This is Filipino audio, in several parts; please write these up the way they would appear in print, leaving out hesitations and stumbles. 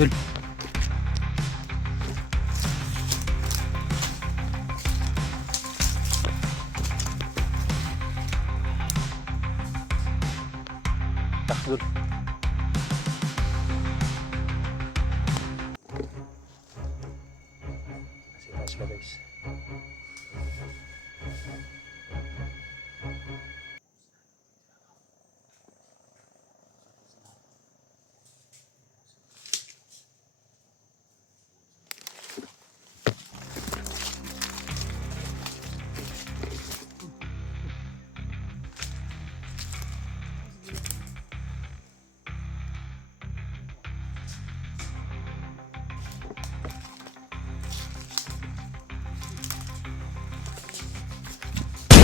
Dul. Tak, Dul. Masih sila guys.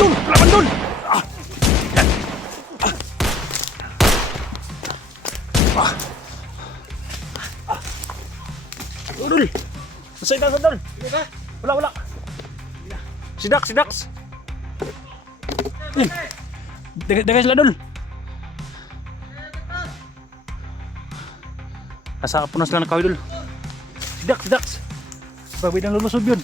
Dul, laban Dul. Ah. Yan. Ah. Ah. Dul. Nasa itaas Dul. Wala. Si Dax. Dagay sila Dul. Nasa punas lang ng kahoy Dul. Si Dax. Babay ng lulusog yun.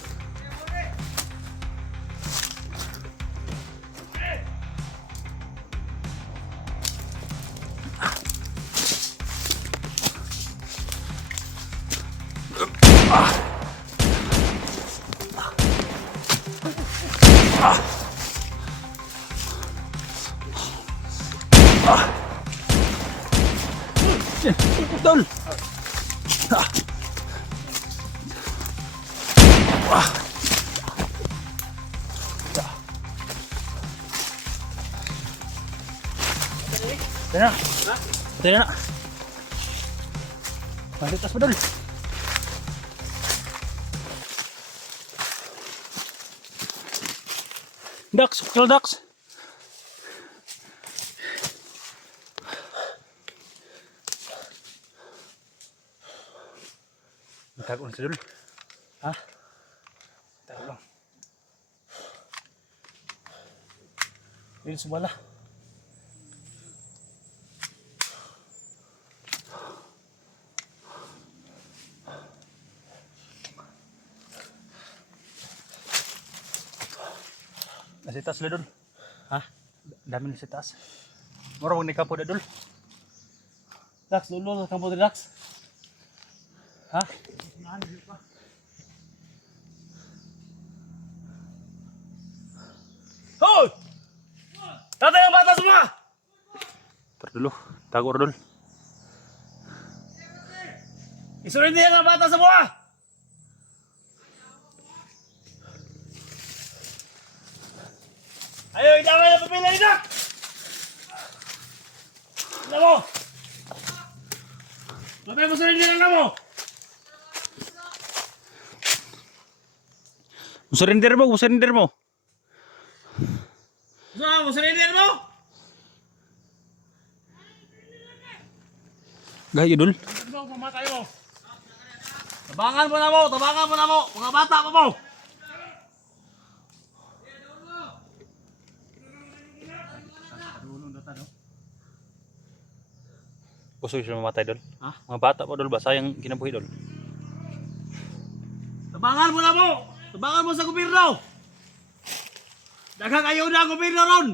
Dul. Tena. Masih tas Dul. Kill Dax. Tago na si Dul. Ha? Tago lang. Ini sumala. Nasa taas na Dul. Ha? Dami na sa taas. Mura huwag ni kapo na Dul. Dax, Dul, kapo na Dax. Ha? Hoy! Tatay ang bata semua! Tar dulu, tago Dul. Isurin dia ang bata semua! Ayo, jangan ada pemilih ini! Kamu! Ngapain mo surrender kamu? Surrender mo. Surrender mo? Gayo Dul. Mamatay mo. Tabangan mo na mo. Mga bata pa mo. Gusto siya mamatay Dul. Ha? Mga bata pa Dul ba? Sayang kinabuhi Dul. Tabangan mo na mo. Tabangan mo sa gobyerno. Daghang ayaw na ang gobyerno ron.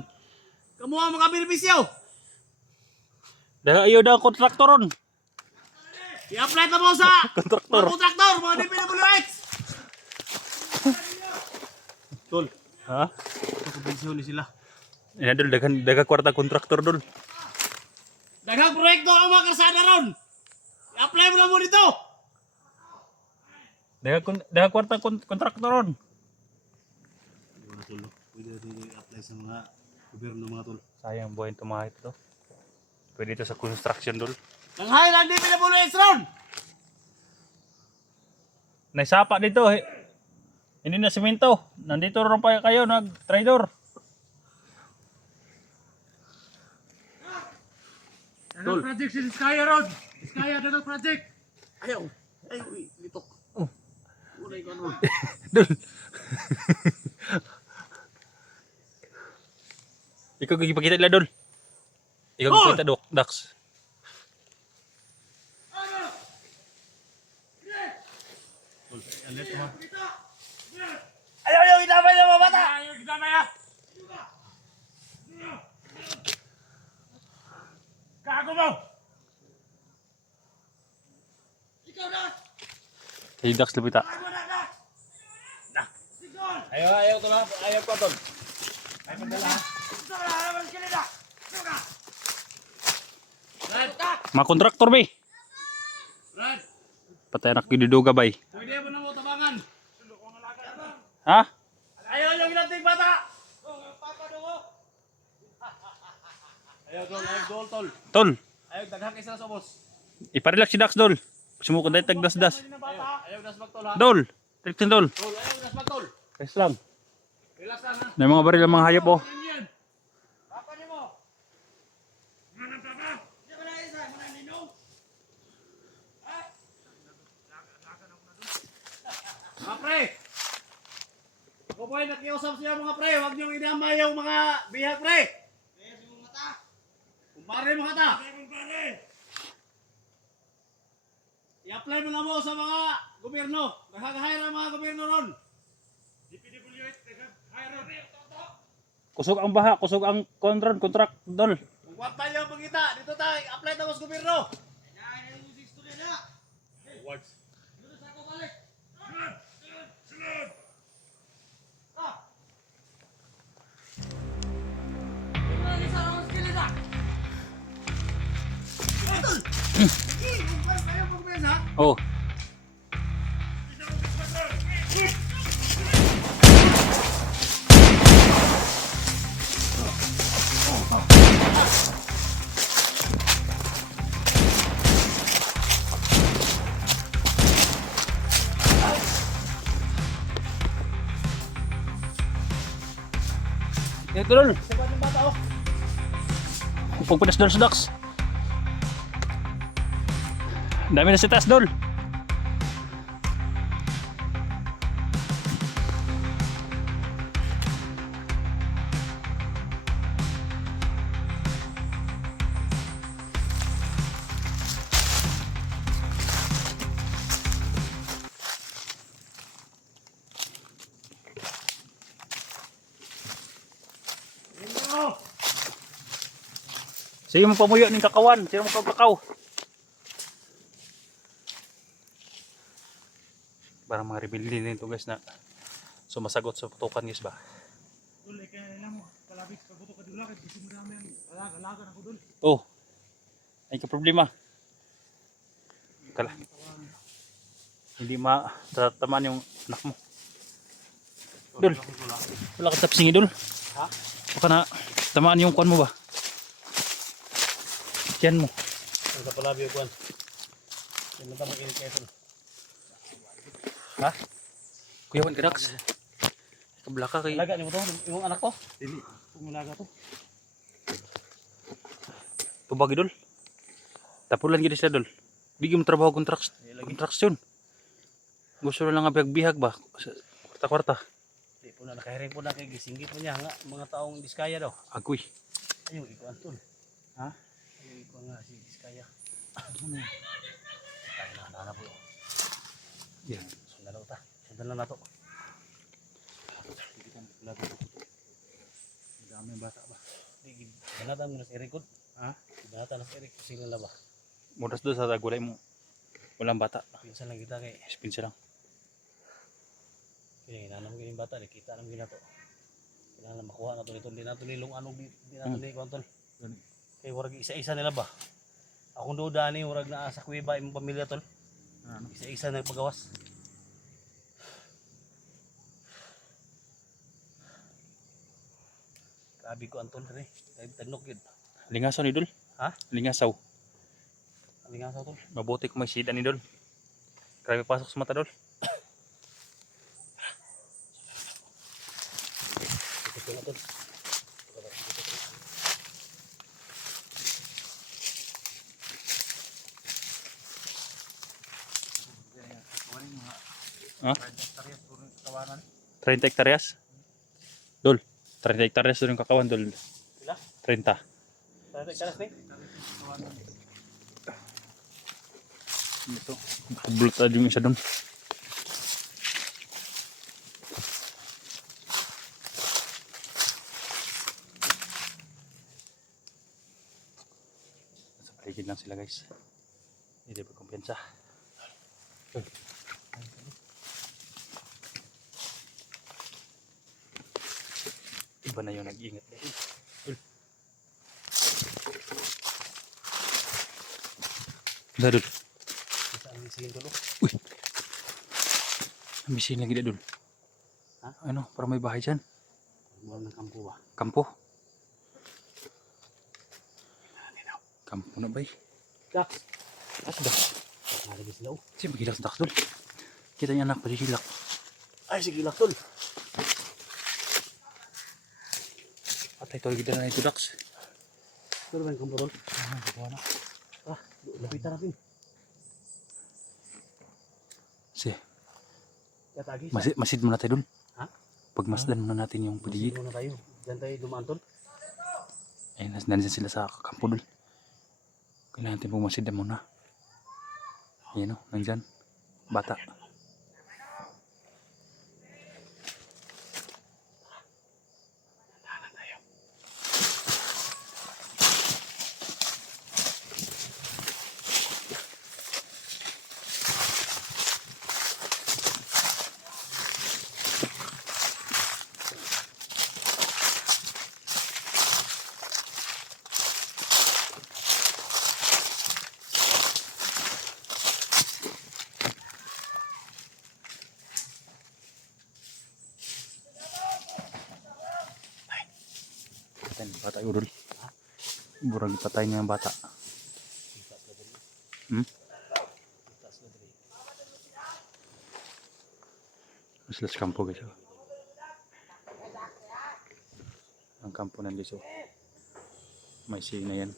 Kamu ang mga benepisyo. Dahil ayaw daw kontraktor ron. I-apply na mo sa Kontraktor. mga kontraktor, mga DPWH. Tol, Ha? kumbensyon ni sila. Yan Dul, daga kwarta kontraktor Dul. Daghang proyekto ang mga karsada ron. I-apply mo na mo dito. Daga kwarta kontraktor ron. Pwede i-apply sa mga gobyerno mga tol. Sayang buhay tumahit ito. Pwede ito sa construction Dul. Nanghay lang DPWH ron. Naisapa dito. Hindi na simento. Nandito ron pa kayo nag-trader. Dagang project si Iskaya ron. Iskaya dagang project. Ayaw. Litok. Ulay ko ano. Dul. Ikaw gigipakita nila Dul. Ikaw gigipakita Dax. mo! Ikaw na! Kay Dax Lupita. Ayaw na, Dax! Sigol! Ayaw to na. Ayaw ko to. Ayaw ko na. Ito na, naman sila na! Ito na! Brad! Mga kontraktor bay. Brad! Patay anak giduduga bay. Pwede mo na mo tabangan. Ha? Ayaw yung ginanting bata! Ayaw dol, ayaw dol, tol. Tol, Ayaw daghang isa sa boss. iparelax si Dax dol. Sumuko dahil tagdas-das. Ayaw dasbag tol ha. Dol, direktin dol. Tol, ayaw dasbag tol. Rest lang. Relax lang ha. May mga baril ang mga hayop oh. Yan. Papa ni mo. Mana papa? Di ba na isa, mana ninong? Ha? Mga pre. Ako po ay nakiusap siya mga pre. Huwag niyong inamay yung mga bihag pre. Kumpare mga ta. Kumpare. I-apply mo na mo sa mga gobyerno. Nag-hire ang mga gobyerno ron. DPWH, nag-hire ron. Kusog ang baha, kusog ang contract dol. Kung what pa yung pagkita, dito tayo, apply tayo sa gobyerno. Awards. Dito sa ako balik. Sunod! Sunod! Sunod! Ah! Dito na isa ang skillet ah! Idol! Kung pa kayo pag-mesa? Oh. Ito dol. Sabat ng bata oh! Pagpadas dol sa Dax. Dami na si taas dol. Oh! Sige mo pamuyo ng kakawan. Sino mo kakakaw? Parang mga rebelde din ito guys na sumasagot sa putukan guys ba? Dul, kaya lang mo. Kalabit, kabuto ka dula. Kasi marami ang alaga ako dul. Oh. Ay ka problema. Kala. Hindi matatamaan yung anak mo. Dul. Wala ka tapsingi dul. Ha? Baka na tamaan yung kuwan mo ba? Yan mo. Ang kapalabi yung kuwan. Yan mo tamang init kayo. Ha? Kuya Wan Kadax. Kablaka kay. Alaga niyo to, yung anak ko? Dili. Itong alaga to. Tubag idol. Tapulan gid siya dol. Bigyan mo trabaho kontraksyon. Gusto na lang nga bihag ba? Kwarta-kwarta. Di po na nakahiring po na kay gisinggit mo niya nga mga taong diskaya daw. Agoy. Ayaw ikuan tol. Ha? Ayaw ikuan nga si diskaya. Ano? Tayo na nana po. Yan. Sundan daw ta. Sundan lang nato. Hindi ka lago. Dami ang bata ba? Di banata mo na si Eric. Ha? Banata na si Eric sila la ba? Mudas doon sa tagulay mo. Walang bata. Pinsan lang kita kay Spinsa lang. kaya inanam ko yung bata, nakita namin ginato. Kailangan makuha na to nito, hindi nato nilong ano, di nato ni Kwantol. Kaya warag isa-isa nila ba? Akong duda ni warag na sa kuwiba imong pamilya tol. Isa-isa na pagawas. Grabe ko Antol rin. Tagnok yun. Lingasaw ni dol. Ha? Lingasaw. Ano nga sa tol? Mabuti kung may sida ni dol. Grabe pasok sa mata dol. Ito na tol. Ha? 30 hektaryas? Dol, 30 hektaryas doon yung kakawan dol. Sila? 30. Kalas ni? Ito, nakabultad yung isa doon. Sa paligid lang sila guys. Hindi ba kumpiyansa? Iba na yung nag-iingat. Dadul. Isa ang isilin tulo. Uy. Ambisin lagi dadul. Ha? Ano, para may bahay dyan. Mula ng kampo ba? Kampo. Kampo na ba eh? Dax! As dah. Nalagay sila oh. Siya magilak sa dul. Kita niya anak pa hilak. Ay, sige laktol. Patay to lagi na ito Dax. Ito ba yung kampo tol? Wala. Ah, lapitan natin. Sige. Yatagi. Masid muna tayo dun. Ha? Pagmasdan muna natin yung paligid. Masid muna tayo. Diyan tayo dumaan tol. Ayun, nandiyan sila sa kampo dun. Kailangan natin pumasid muna. Ayan o, nandyan. Bata. Patay ng bata yung udol. Burang ipatay niya ang bata. Hmm? Sila sa kampo guys. Oh. Ang kampo nandito. May sige na yan.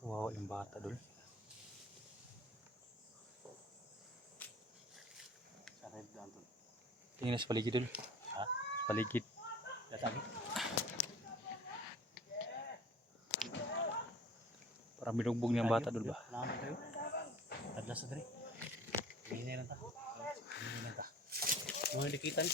Kawawa yung bata dul. Sarap daan tol. Tingnan sa paligid dul. Ha? Sa paligid. Yatagi. Parang binugbog niya ang bata dul ba? Naman tayo. Adlas sa diri. Hinay lang ta. Hinay lang ta. Mga dikitan.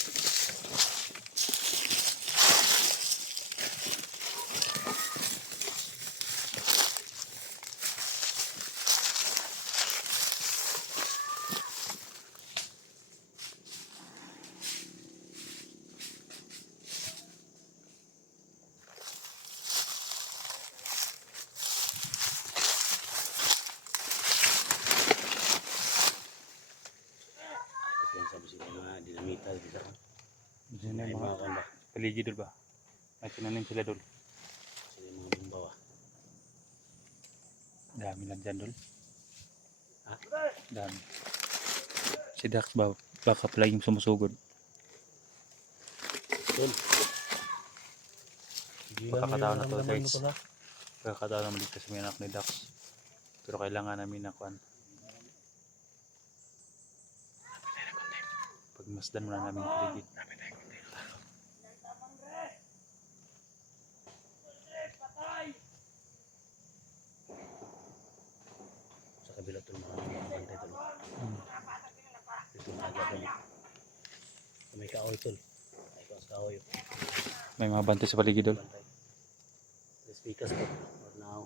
Yan sabi sila mga dinamita dito. Diyan na Ay yung mga mga kan ba? paligid dul ba? May tinanim sila dul. Sila yung mga bumbawa. Dami lang dyan dul. Ha? Dami. Si Dax ba? Baka pala yung sumusugod. Tol. Pagkakataon na to, Ramdaman mo guys. tol, ha? Pagkakataon na maligtas yung anak ni Dax. Pero kailangan namin na kuan. Pagmasdan muna namin yung paligid. Sa kabila tol mga bantay tol. Dito na agad tol. May kaoy tol. Ay ko sa kaoy. May mga bantay sa paligid dul. Bantay. The speakers tol. For now.